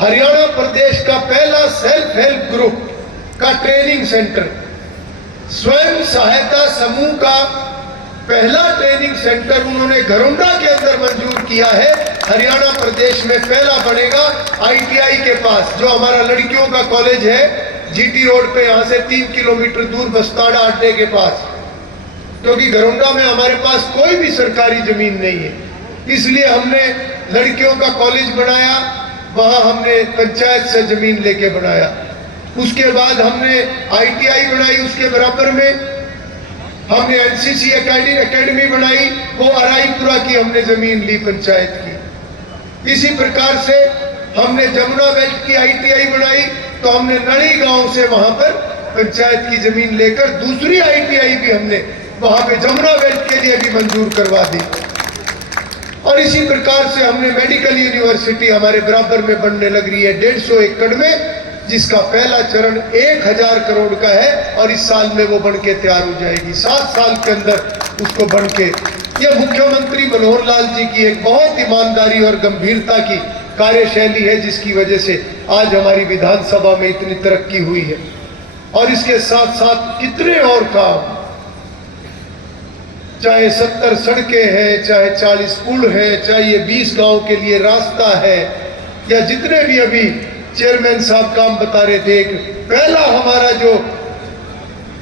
हरियाणा प्रदेश का पहला self help group का ट्रेनिंग सेंटर, स्वयं सहायता समूह का पहला ट्रेनिंग सेंटर उन्होंने घरोंडा के अंदर मंजूर किया है। हरियाणा प्रदेश में पहला बनेगा ITI के पास, जो हमारा लड़कियों का कॉलेज है, GT रोड पे, यहाँ से 3 किलोमीटर दूर बस्ताड़ा अड्डे के पास। क्योंकि घरोंडा में हमारे पास कोई भी सरकारी जमीन नहीं है, इसलिए हमने लड़कियों का कॉलेज बनाया, वहां हमने पंचायत से जमीन लेके बनाया। उसके बाद हमने ITI बनाई, उसके बराबर में हमने NCC एकेडमी बनाई, वो अराईपुरा की हमने जमीन ली पंचायत की। इसी प्रकार से हमने जमुना बेल्ट की ITI बनाई, तो हमने नड़ी गांव से वहां पर पंचायत की जमीन लेकर दूसरी ITI भी हमने वहां पे जमुना बेल्ट के लिए भी मंजूर करवा दी। और इसी प्रकार से हमने मेडिकल यूनिवर्सिटी हमारे बराबर में बनने लग रही है 150 एकड़ में, जिसका पहला चरण 1000 करोड़ का है और इस साल में वो बन के तैयार हो जाएगी। 7 साल के अंदर उसको बन के, यह मुख्यमंत्री मनोहर लाल जी की एक बहुत ईमानदारी और गंभीरता की कार्यशैली है, जिसकी वजह से आज हमारी विधानसभा में इतनी तरक्की हुई है। और इसके साथ साथ कितने और काम, चाहे 70 सड़कें हैं, चाहे 40 पुल है, चाहे ये 20 गांव के लिए रास्ता है, या जितने भी अभी चेयरमैन साहब काम बता रहे थे। पहला हमारा जो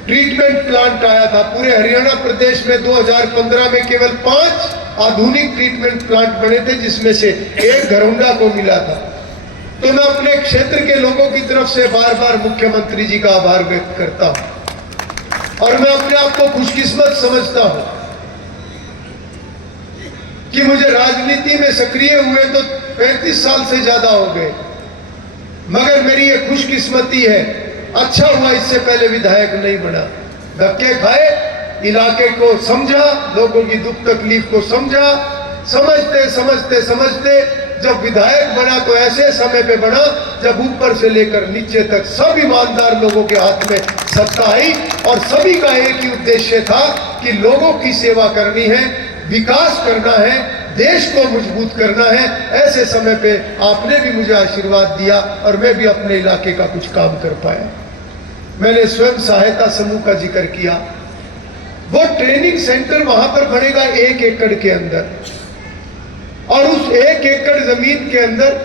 ट्रीटमेंट प्लांट आया था पूरे हरियाणा प्रदेश में 2015 में, केवल 5 आधुनिक ट्रीटमेंट प्लांट बने थे, जिसमें से एक घरोंडा को मिला था। तो मैं अपने क्षेत्र के लोगों की तरफ से बार बार मुख्यमंत्री जी का आभार व्यक्त करता हूं, और मैं अपने आप को खुशकिस्मत समझता हूं कि मुझे राजनीति में सक्रिय हुए तो 35 साल से ज्यादा हो गए, मगर मेरी ये खुशकिस्मती है, अच्छा हुआ इससे पहले विधायक नहीं बना। धक्के खाए, इलाके को समझा, लोगों की दुख तकलीफ को समझा, समझते समझते समझते जब विधायक बना तो ऐसे समय पे बना जब ऊपर से लेकर नीचे तक सब ईमानदार लोगों के हाथ में सत्ता आई, और सभी का एक ही उद्देश्य था कि लोगों की सेवा करनी है, विकास करना है, देश को मजबूत करना है। ऐसे समय पे आपने भी मुझे आशीर्वाद दिया और मैं भी अपने इलाके का कुछ काम कर पाया। मैंने स्वयं सहायता समूह का जिक्र किया, वो ट्रेनिंग सेंटर वहां पर बनेगा 1 एकड़ के अंदर, और उस 1 एकड़ जमीन के अंदर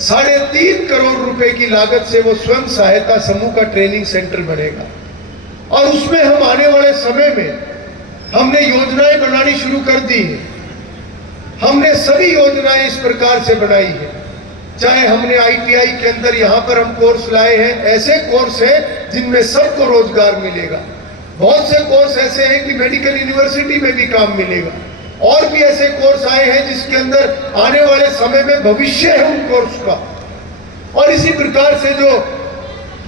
3.5 करोड़ रुपए की लागत से वो स्वयं सहायता समूह का ट्रेनिंग सेंटर बनेगा। और उसमें हम आने वाले समय में हमने योजनाएं बनानी शुरू कर दी है। हमने सभी योजनाएं इस प्रकार से बनाई है, चाहे हमने ITI के अंदर यहाँ पर हम कोर्स लाए हैं, ऐसे कोर्स हैं जिनमें सबको रोजगार मिलेगा। बहुत से कोर्स ऐसे हैं कि मेडिकल यूनिवर्सिटी में भी काम मिलेगा, और भी ऐसे कोर्स आए हैं जिसके अंदर आने वाले समय में भविष्य है उन कोर्स का। और इसी प्रकार से जो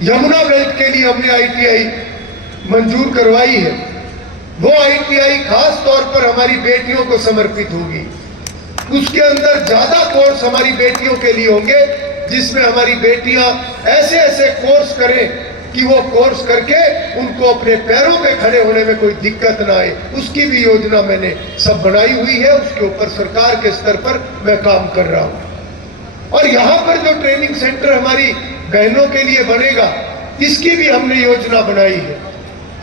यमुना बेल्ट के लिए हमने ITI मंजूर करवाई है, वो ITI खास तौर पर हमारी बेटियों को समर्पित होगी। उसके अंदर ज्यादा कोर्स हमारी बेटियों के लिए होंगे, जिसमें हमारी बेटियां ऐसे ऐसे कोर्स करें कि वो कोर्स करके उनको अपने पैरों पे खड़े होने में कोई दिक्कत ना आए। उसकी भी योजना मैंने सब बनाई हुई है, उसके ऊपर सरकार के स्तर पर मैं काम कर रहा हूं। और यहाँ पर जो ट्रेनिंग सेंटर हमारी बहनों के लिए बनेगा, इसकी भी हमने योजना बनाई है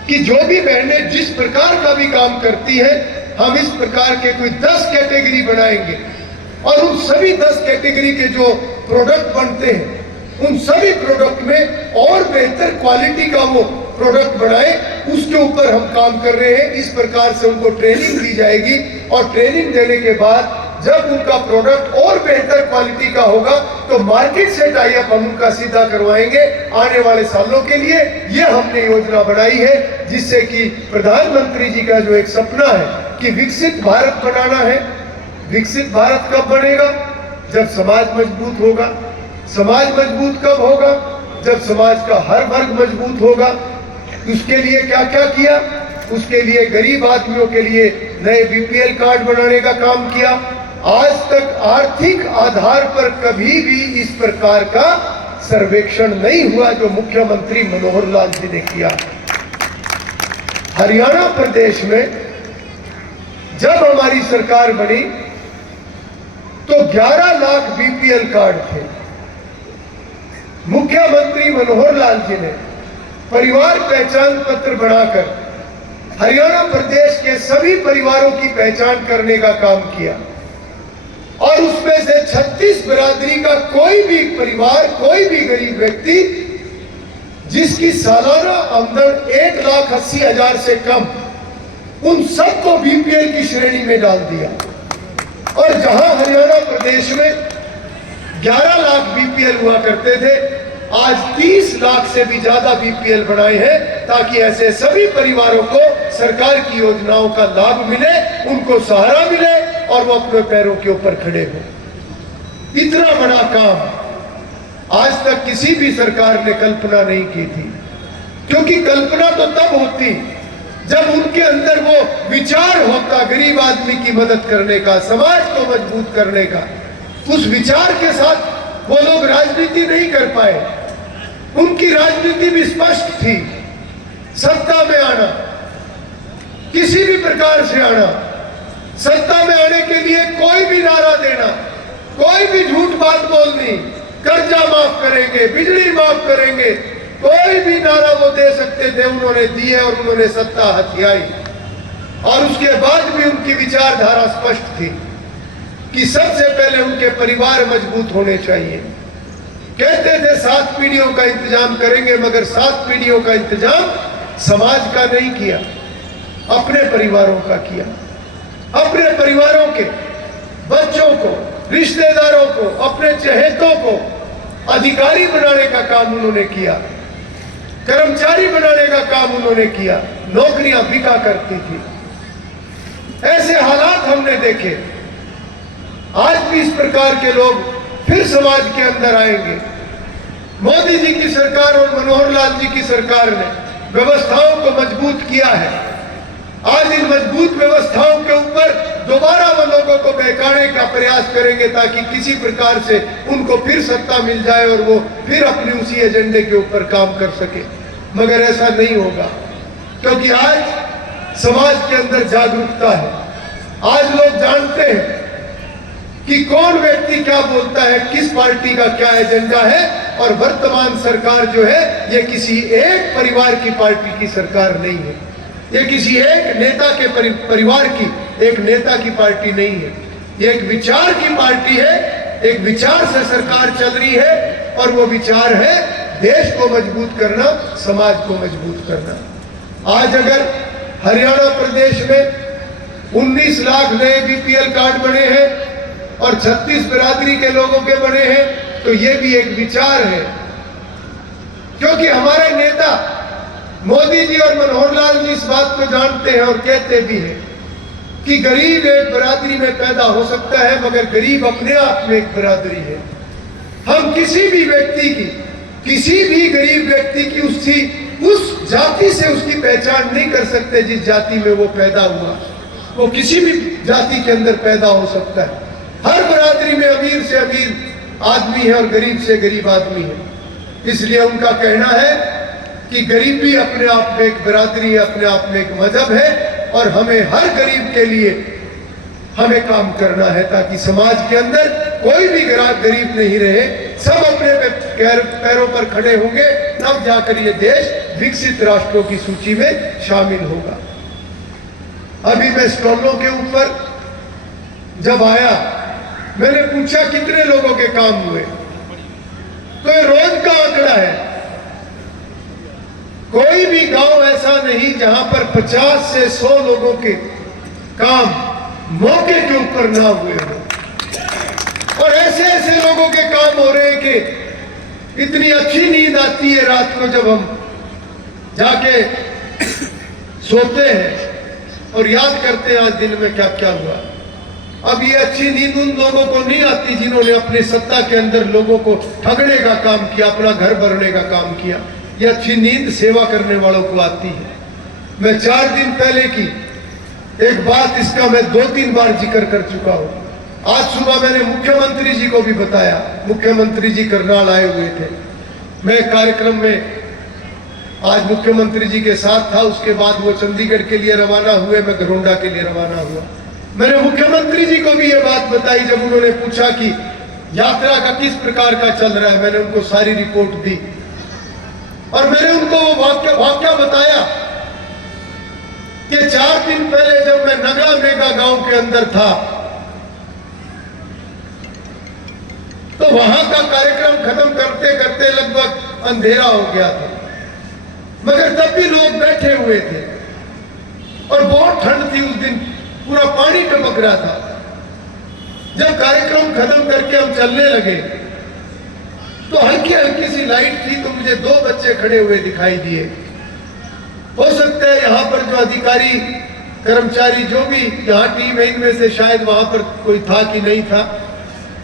कि जो भी बहनें जिस प्रकार का भी काम करती हैं, हम इस प्रकार के कोई 10 कैटेगरी बनाएंगे, और उन सभी 10 कैटेगरी के जो प्रोडक्ट बनते हैं, उन सभी प्रोडक्ट में और बेहतर क्वालिटी का वो प्रोडक्ट बनाए, उसके ऊपर हम काम कर रहे हैं। इस प्रकार से उनको ट्रेनिंग दी जाएगी, और ट्रेनिंग देने के बाद जब उनका प्रोडक्ट और बेहतर क्वालिटी का होगा तो मार्केट से टाई अप हम उनका सीधा करवाएंगे आने वाले सालों के लिए। ये हमने योजना बनाई है, जिससे कि प्रधानमंत्री जी का जो एक सपना है कि विकसित भारत बनाना है। विकसित भारत कब बनेगा? जब समाज मजबूत होगा। समाज मजबूत कब होगा? जब समाज का हर वर्ग मजबूत होगा। उसके लिए क्या क्या किया? उसके लिए गरीब आदमियों के लिए नए BPL कार्ड बनाने का काम किया। आज तक आर्थिक आधार पर कभी भी इस प्रकार का सर्वेक्षण नहीं हुआ जो मुख्यमंत्री मनोहर लाल जी ने किया। हरियाणा प्रदेश में जब हमारी सरकार बनी तो 11 लाख BPL कार्ड थे। मुख्यमंत्री मनोहर लाल जी ने परिवार पहचान पत्र बनाकर हरियाणा प्रदेश के सभी परिवारों की पहचान करने का काम किया और उसमें से 36 बिरादरी का कोई भी परिवार, कोई भी गरीब व्यक्ति जिसकी सालाना आमदन 1,80,000 से कम, उन सबको बीपीएल की श्रेणी में डाल दिया। और जहां हरियाणा प्रदेश में 11 लाख बीपीएल हुआ करते थे, आज 30 लाख से भी ज्यादा बीपीएल बनाए हैं, ताकि ऐसे सभी परिवारों को सरकार की योजनाओं का लाभ मिले, उनको सहारा मिले और वो अपने पैरों के ऊपर खड़े हो। इतना बड़ा काम आज तक किसी भी सरकार ने कल्पना नहीं की थी, क्योंकि कल्पना तो तब होती जब उनके अंदर वो विचार होता गरीब आदमी की मदद करने का, समाज को मजबूत करने का। उस विचार के साथ वो लोग राजनीति नहीं कर पाए। उनकी राजनीति भी स्पष्ट थी, सत्ता में आना, किसी भी प्रकार से आना, सत्ता में आने के लिए कोई भी नारा देना, कोई भी झूठ बात बोलनी, कर्जा माफ करेंगे, बिजली माफ करेंगे, कोई भी नारा वो दे सकते थे, उन्होंने दिए और उन्होंने सत्ता हथियाई। और उसके बाद भी उनकी विचारधारा स्पष्ट थी कि सबसे पहले उनके परिवार मजबूत होने चाहिए। कहते थे 7 पीढ़ियों का इंतजाम करेंगे, मगर 7 पीढ़ियों का इंतजाम समाज का नहीं किया, अपने परिवारों का किया। अपने परिवारों के बच्चों को, रिश्तेदारों को, अपने चहेतों को अधिकारी बनाने का काम उन्होंने किया, कर्मचारी बनाने का काम उन्होंने किया। नौकरियां बिका करती थी। ऐसे हालात हमने देखे। आज भी इस प्रकार के लोग फिर समाज के अंदर आएंगे। मोदी जी की सरकार और मनोहर लाल जी की सरकार ने व्यवस्थाओं को मजबूत किया है। आज इन मजबूत व्यवस्थाओं के ऊपर दोबारा वो लोगों को बहकाने का प्रयास करेंगे, ताकि किसी प्रकार से उनको फिर सत्ता मिल जाए और वो फिर अपने उसी एजेंडे के ऊपर काम कर सके। मगर ऐसा नहीं होगा, क्योंकि आज समाज के अंदर जागरूकता है। आज लोग जानते हैं कि कौन व्यक्ति क्या बोलता है, किस पार्टी का क्या एजेंडा है। और वर्तमान सरकार जो है, ये किसी एक परिवार की पार्टी की सरकार नहीं है, ये किसी एक नेता के परिवार की, एक नेता की पार्टी नहीं है। ये एक विचार की पार्टी है, एक विचार से सरकार चल रही है, और वो विचार है देश को मजबूत करना, समाज को मजबूत करना। आज अगर हरियाणा प्रदेश में 19 लाख नए बीपीएल कार्ड बने हैं और 36 बिरादरी के लोगों के बने हैं, तो ये भी एक विचार है। क्योंकि हमारे नेता मोदी जी और मनोहर लाल जी इस बात को जानते हैं और कहते भी हैं कि गरीब एक बिरादरी में पैदा हो सकता है, मगर गरीब अपने आप में एक बिरादरी है। हम किसी भी व्यक्ति की, किसी भी गरीब व्यक्ति की उस जाति से उसकी पहचान नहीं कर सकते जिस जाति में वो पैदा हुआ। वो किसी भी जाति के अंदर पैदा हो सकता है। हर बिरादरी में अमीर से अमीर आदमी है और गरीब से गरीब आदमी है। इसलिए उनका कहना है कि गरीबी अपने आप में एक बिरादरी है, अपने आप में एक मजहब है, और हमें हर गरीब के लिए हमें काम करना है, ताकि समाज के अंदर कोई भी गरीब नहीं रहे। सब अपने पैरों पर खड़े होंगे, तब जाकर ये देश विकसित राष्ट्रों की सूची में शामिल होगा। अभी मैं स्टॉलों के ऊपर जब आया, मैंने पूछा कितने लोगों के काम हुए, तो ये रोज का आंकड़ा है। कोई भी गांव ऐसा नहीं जहां पर 50 से 100 लोगों के काम मौके के ऊपर ना हुए हो। और ऐसे ऐसे लोगों के काम हो रहे हैं कि इतनी अच्छी नींद आती है रात को जब हम जाके सोते हैं और याद करते हैं आज दिन में क्या क्या हुआ। अब ये अच्छी नींद उन लोगों को नहीं आती जिन्होंने अपने सत्ता के अंदर लोगों को ठगने का काम किया, अपना घर भरने का काम किया। ये अच्छी नींद सेवा करने वालों को आती है। मैं 4 दिन पहले की एक बात, इसका मैं 2-3 बार जिक्र कर चुका हूं। आज सुबह मैंने मुख्यमंत्री जी को भी बताया। मुख्यमंत्री जी करनाल आए हुए थे। मैं कार्यक्रम में आज मुख्यमंत्री जी के साथ था। उसके बाद वो चंडीगढ़ के लिए रवाना हुए, मैं घरोंडा के लिए रवाना हुआ। मैंने मुख्यमंत्री जी को भी ये बात बताई जब उन्होंने पूछा कि यात्रा का किस प्रकार का चल रहा है, मैंने उनको सारी रिपोर्ट दी और मैंने उनको वो वाक्य बताया कि 4 दिन पहले जब मैं नगड़ा मेगा गांव के अंदर था तो वहां का कार्यक्रम खत्म करते करते लगभग अंधेरा हो गया था, मगर तब भी लोग बैठे हुए थे और बहुत ठंड थी उस दिन, पूरा पानी टपक रहा था। जब कार्यक्रम खत्म करके हम चलने लगे तो हल्की हल्की सी लाइट थी, तो मुझे 2 बच्चे खड़े हुए दिखाई दिए। हो सकता है यहां पर जो अधिकारी कर्मचारी जो भी यहाँ टीम है इनमें से शायद वहां पर कोई था कि नहीं था।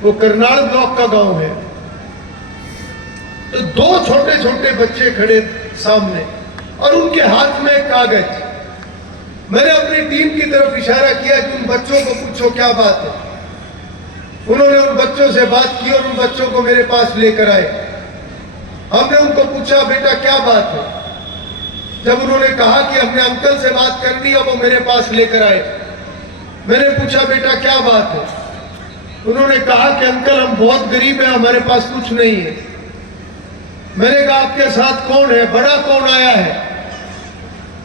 वो करनाल ब्लॉक का गांव है। तो 2 छोटे छोटे बच्चे खड़े सामने और उनके हाथ में एक कागज। मैंने अपनी टीम की तरफ इशारा किया कि उन बच्चों को पूछो क्या बात है। उन्होंने उन बच्चों से बात की और उन बच्चों को मेरे पास लेकर आए। हमने उनको पूछा बेटा क्या बात है। जब उन्होंने कहा कि हमने अंकल से बात करनी है, वो मेरे पास लेकर आए। मैंने पूछा बेटा क्या बात है। उन्होंने कहा कि अंकल हम बहुत गरीब हैं, हमारे पास कुछ नहीं है। मैंने कहा आपके साथ कौन है, बड़ा कौन आया है।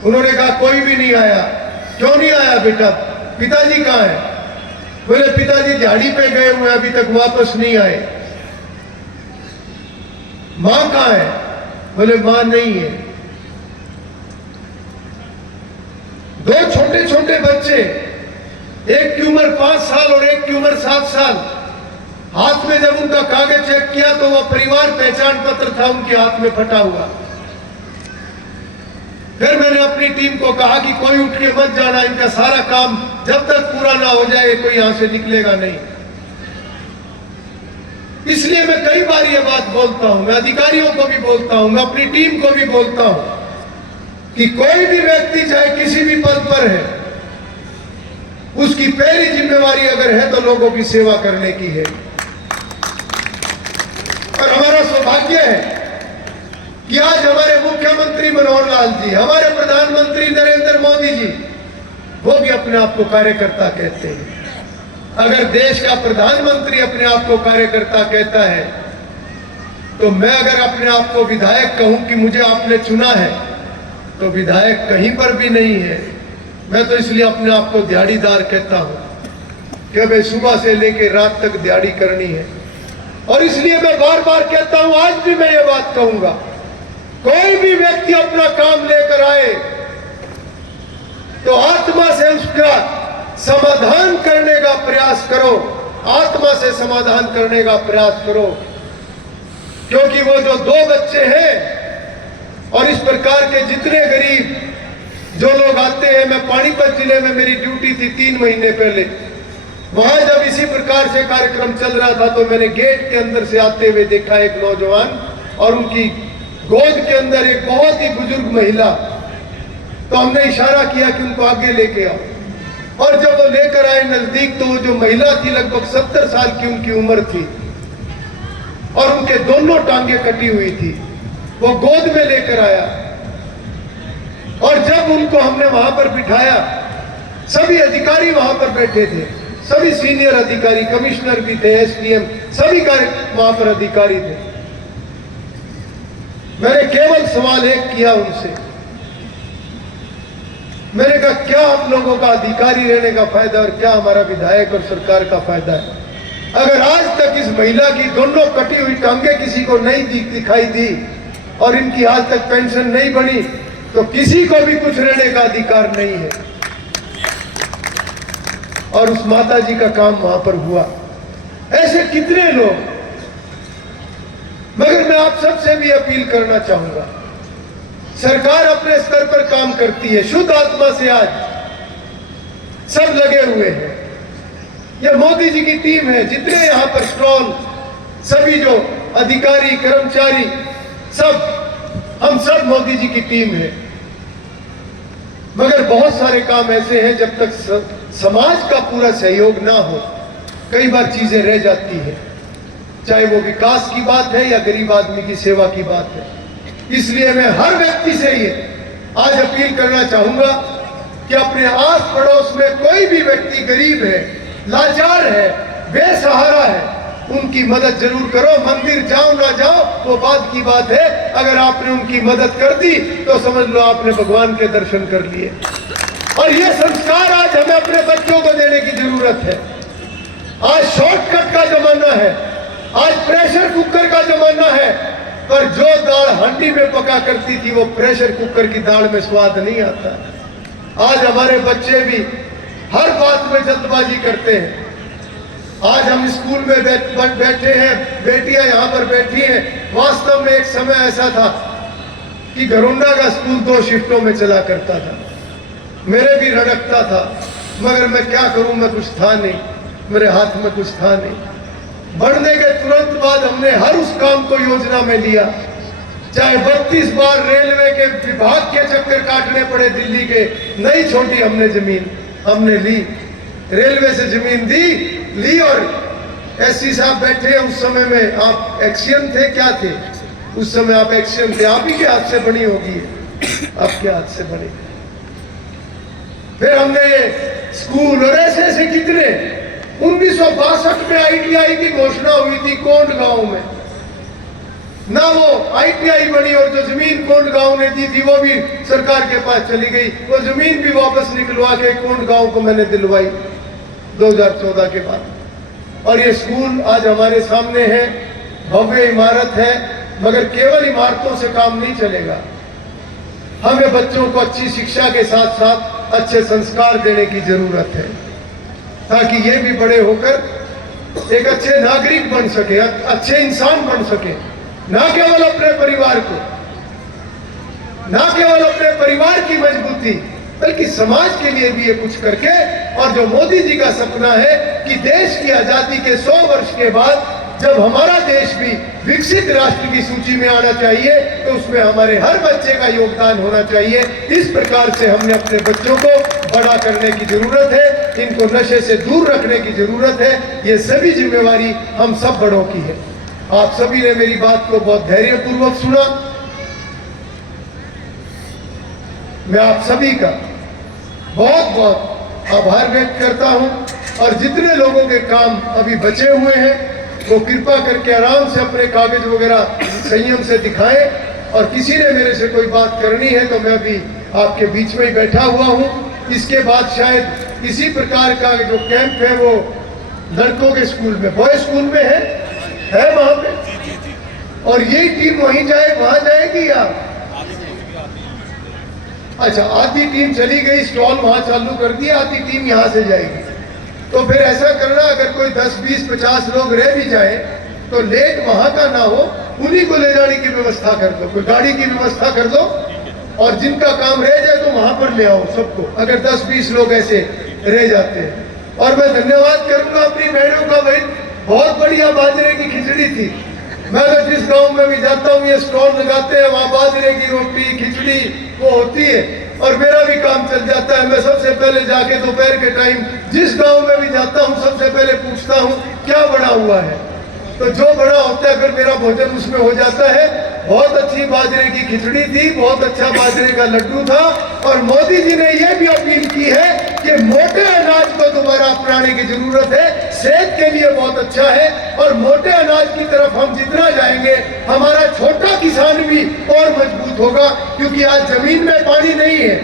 उन्होंने कहा कोई भी नहीं आया। क्यों नहीं आया बेटा, पिताजी कहाँ है। बोले पिताजी दिहाड़ी पे गए हुए, अभी तक वापस नहीं आए। माँ कहाँ है। बोले माँ नहीं है। 2 छोटे छोटे बच्चे, एक की उम्र 5 साल और एक की उम्र 7 साल। हाथ में जब उनका कागज चेक किया तो वह परिवार पहचान पत्र था उनके हाथ में फटा हुआ। फिर मैंने अपनी टीम को कहा कि कोई उठ के मत जाना, इनका सारा काम जब तक पूरा ना हो जाए कोई यहां से निकलेगा नहीं। इसलिए मैं कई बार ये बात बोलता हूं, मैं अधिकारियों को भी बोलता हूं, मैं अपनी टीम को भी बोलता हूं कि कोई भी व्यक्ति चाहे किसी भी पद पर है, उसकी पहली जिम्मेवारी अगर है तो लोगों की सेवा करने की है। और हमारा सौभाग्य है कि आज हमारे मुख्यमंत्री मनोहर लाल जी, हमारे प्रधानमंत्री नरेंद्र मोदी जी, वो भी अपने आप को कार्यकर्ता कहते हैं। अगर देश का प्रधानमंत्री अपने आप को कार्यकर्ता कहता है तो मैं अगर अपने आप को विधायक कहूं कि मुझे आपने चुना है, तो विधायक कहीं पर भी नहीं है। मैं तो इसलिए अपने आप को दिहाड़ीदार कहता हूं कि भाई सुबह से लेकर रात तक दिहाड़ी करनी है। और इसलिए मैं बार बार कहता हूं, आज भी मैं ये बात कहूंगा, कोई भी व्यक्ति अपना काम लेकर आए तो आत्मा से उसका समाधान करने का प्रयास करो, आत्मा से समाधान करने का प्रयास करो। क्योंकि वो जो 2 बच्चे हैं और इस प्रकार के जितने गरीब जो लोग आते हैं, मैं पानीपत जिले में मेरी ड्यूटी थी 3 महीने पहले, वहां जब इसी प्रकार से कार्यक्रम चल रहा था तो मैंने गेट के अंदर से आते हुए देखा एक नौजवान और उनकी गोद के अंदर एक बहुत ही बुजुर्ग महिला। तो हमने इशारा किया कि उनको आगे लेके आओ, और जब वो लेकर आए नजदीक तो वो जो महिला थी लगभग 70 साल की उनकी उम्र थी और उनके दोनों टांगे कटी हुई थी। वो गोद में लेकर आया और जब उनको हमने वहां पर बिठाया, सभी अधिकारी वहां पर बैठे थे, सभी सीनियर अधिकारी, कमिश्नर भी थे, एसडीएम, सभी वहां पर अधिकारी थे। मैंने केवल सवाल एक किया उनसे, मैंने कहा क्या आप लोगों का अधिकारी रहने का फायदा और क्या हमारा विधायक और सरकार का फायदा है। अगर आज तक इस महिला की दोनों कटी हुई टांगे किसी को नहीं दिखाई दी और इनकी आज तक पेंशन नहीं बनी, तो किसी को भी कुछ रहने का अधिकार नहीं है। और उस माता जी का काम वहां पर हुआ। ऐसे कितने लोग। मगर मैं आप सबसे भी अपील करना चाहूंगा, सरकार अपने स्तर पर काम करती है, शुद्ध आत्मा से आज सब लगे हुए हैं। यह मोदी जी की टीम है, जितने यहां पर स्टॉल, सभी जो अधिकारी कर्मचारी, सब हम सब मोदी जी की टीम है। मगर बहुत सारे काम ऐसे हैं जब तक समाज का पूरा सहयोग ना हो, कई बार चीजें रह जाती हैं, चाहे वो विकास की बात है या गरीब आदमी की सेवा की बात है। इसलिए मैं हर व्यक्ति से ये आज अपील करना चाहूंगा कि अपने आस पड़ोस में कोई भी व्यक्ति गरीब है, लाचार है, बेसहारा है, उनकी मदद जरूर करो। मंदिर जाओ ना जाओ वो बात की बात है, अगर आपने उनकी मदद कर दी तो समझ लो आपने भगवान के दर्शन कर लिए। और ये संस्कार आज हमें अपने बच्चों को देने की जरूरत है। आज शॉर्टकट का जमाना है, आज प्रेशर कुकर का जमाना है, पर जो दाल हांडी में पका करती थी वो प्रेशर कुकर की दाल में स्वाद नहीं आता। आज हमारे बच्चे भी हर बात में जल्दबाजी करते हैं। आज हम स्कूल में बैठे हैं, बेटियां यहाँ पर बैठी हैं। वास्तव में एक समय ऐसा था कि घरोंडा का स्कूल 2 शिफ्टों में चला करता था। मेरे भी रड़कता था, मगर मैं क्या करूं, मैं कुछ था नहीं, मेरे हाथ में कुछ था नहीं। बढ़ने के तुरंत बाद हमने हर उस काम को योजना में लिया, चाहे 32 बार रेलवे के विभाग के चक्कर काटने पड़े दिल्ली के, नहीं छोटी हमने जमीन, हमने ली, रेलवे से जमीन ली। और एससी साहब बैठे हैं, उस समय में आप एक्शियन थे, क्या थे उस समय, आप एक्शियन थे, आप ही के हाथ से बनी होगी, आपके हाथ से बनी। फिर हमने ये स्कूल और ऐसे ऐसे कितने, 1962 में ITI की घोषणा हुई थी कोंड गांव में, ना वो ITI बनी, और जो जमीन कोंड गांव ने दी थी वो भी सरकार के पास चली गई। वो जमीन भी वापस निकलवा के कोंड गांव को मैंने दिलवाई 2014 के बाद। और ये स्कूल आज हमारे सामने है, भव्य इमारत है, मगर केवल इमारतों से काम नहीं चलेगा। हमें बच्चों को अच्छी शिक्षा के साथ साथ अच्छे संस्कार देने की जरूरत है, ताकि ये भी बड़े होकर एक अच्छे नागरिक बन सके, अच्छे इंसान बन सके। ना केवल अपने परिवार को, ना केवल अपने परिवार की मजबूती, बल्कि समाज के लिए भी ये कुछ करके। और जो मोदी जी का सपना है कि देश की आजादी के 100 वर्ष के बाद जब हमारा देश भी विकसित राष्ट्र की सूची में आना चाहिए, तो उसमें हमारे हर बच्चे का योगदान होना चाहिए। इस प्रकार से हमने अपने बच्चों को बड़ा करने की जरूरत है, इनको नशे से दूर रखने की जरूरत है। ये सभी जिम्मेवारी हम सब बड़ों की है। आप सभी ने मेरी बात को बहुत धैर्यपूर्वक सुना। मैं आप सभी का बहुत बहुत आभार व्यक्त करता हूं। और जितने लोगों के काम अभी बचे हुए हैं वो कृपा करके आराम से अपने कागज वगैरह संयम से दिखाएं। और किसी ने मेरे से कोई बात करनी है तो मैं भी आपके बीच में ही बैठा हुआ हूं। इसके बाद शायद इसी प्रकार का जो कैंप है वो लड़कों के स्कूल में, बॉय स्कूल में है वहां पे, और यही टीम वहीं वहां जाएगी या? अच्छा, आधी टीम चली गई, स्टॉल वहां चालू कर दिया, आधी टीम यहां से जाएगी। तो फिर ऐसा करना, अगर कोई 10, 20, 50 लोग रह भी जाए तो लेट वहां का ना हो, उन्हीं को ले जाने की व्यवस्था कर दो, कोई गाड़ी की व्यवस्था कर दो, और जिनका काम रह जाए तो वहां पर ले आओ सबको, अगर 10-20 लोग ऐसे रह जाते हैं। और मैं धन्यवाद करूंगा अपनी बहनों का, भाई बहुत बढ़िया बाजरे की खिचड़ी थी। मैं तो जिस गांव में भी जाता हूँ ये स्टॉल लगाते हैं, वहाँ बाजरे की रोटी खिचड़ी वो होती है, और मेरा भी काम चल जाता है। मैं सबसे पहले जाके दोपहर के टाइम जिस गांव में भी जाता हूँ सबसे पहले पूछता हूँ क्या बना हुआ है, तो जो बड़ा होता है फिर मेरा भोजन उसमें हो जाता है। बहुत अच्छी बाजरे की खिचड़ी थी, बहुत अच्छा बाजरे का लड्डू था। और मोदी जी ने यह भी अपील की है कि मोटे अनाज को दोबारा अपनाने की जरूरत है, सेहत के लिए बहुत अच्छा है। और मोटे अनाज की तरफ हम जितना जाएंगे हमारा छोटा किसान भी और मजबूत होगा, क्योंकि आज जमीन में पानी नहीं है।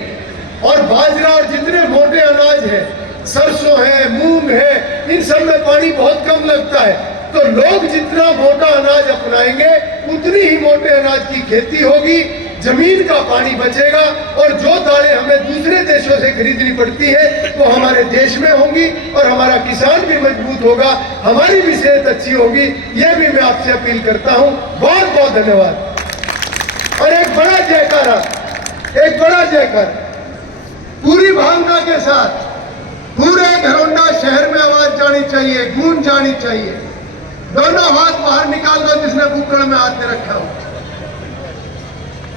और बाजरा और जितने मोटे अनाज है, सरसों है, मूंग है, इन सब में पानी बहुत कम लगता है। तो लोग जितना मोटा अनाज अपनाएंगे उतनी ही मोटे अनाज की खेती होगी, जमीन का पानी बचेगा, और जो दालें हमें दूसरे देशों से खरीदनी पड़ती है वो हमारे देश में होंगी, और हमारा किसान भी मजबूत होगा, हमारी भी सेहत अच्छी होगी। ये भी मैं आपसे अपील करता हूं। बहुत बहुत धन्यवाद। और एक बड़ा जयकारा, एक बड़ा जयकारा पूरी भावना के साथ पूरे घरोंडा शहर में आवाज जानी चाहिए, गूंज जानी चाहिए। दोनों हाथ बाहर निकाल दो जिसने कुक्कड़ में हाथ में रखा हो।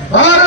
भारत